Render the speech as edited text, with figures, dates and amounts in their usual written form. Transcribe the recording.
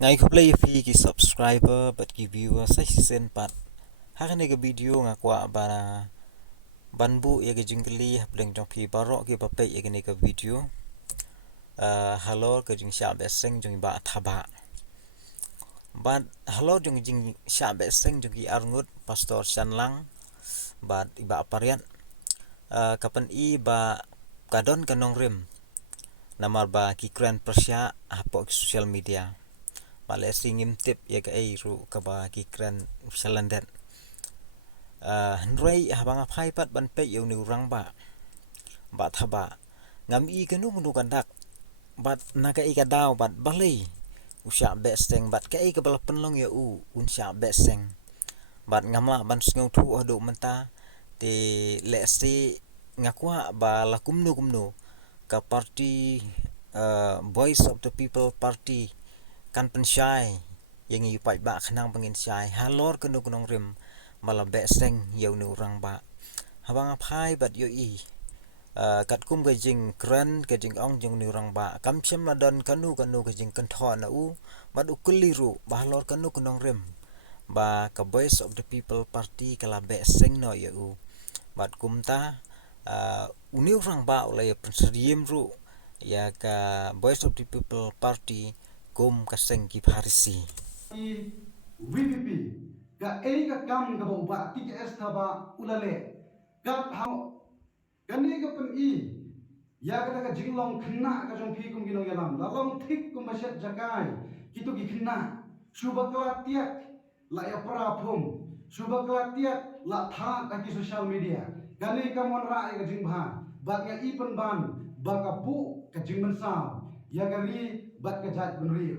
Ngai ko play fi ki subscriber but ki viewer sa sen pat. Hakane ke video ngakwa bara banbu ya ke jingkeli hapdeng jong fi barok ki papai ya ke video. Halo ke jing sya beseng jong ba thaba. But halo jong jing sya beseng jong ki arngut pastor Shanlang but iba aparian. Kapan i ba kadon kanong rim. Namar ba ki kren persya hapok social media. Palesi ngim tip ya ke ru ka ba ki kren shalandet. Hnrei habang apai pat ban pe yo ni urang ba thaba ngam i kanu nu kandak bat naga i kadau bat balai usya beseng bat ka i ka bala penlong ya un sya beseng bat ngama ban sngau thu ado menta te lesi ngakwa ba la kumnu ka party voice of the people party kan pensyai yang i pai ba khnang pangin syai halor kanu kunong rim mala beseng yo ni urang ba habang apai bat yo i kat kum ke jing kran ke jing ong jing ni urang ba kam chem la don kanu ke jing kan thon na u bat u keliru ba halor kanu kunong rim ba ka voice of the people party kala beseng no yo u bat kumta uni urang ba ulai pensriem ru ya ka voice of the people party kum kaseng ki pharisi VPP ga ka kam ga ba TKS thaba ulale ga ha gani ga pen ya ga jinglong khna ga jong phi kum ginong yalam la long thik kum ba shet jakai kitu gi khna subakla tiak la ya pra phum subakla tiak la tha ka ki social media gani ka mon ra ga jing bha ba ga i pen ban ba ka bu ka jing men sa ya ga ri ba ka jat ben ri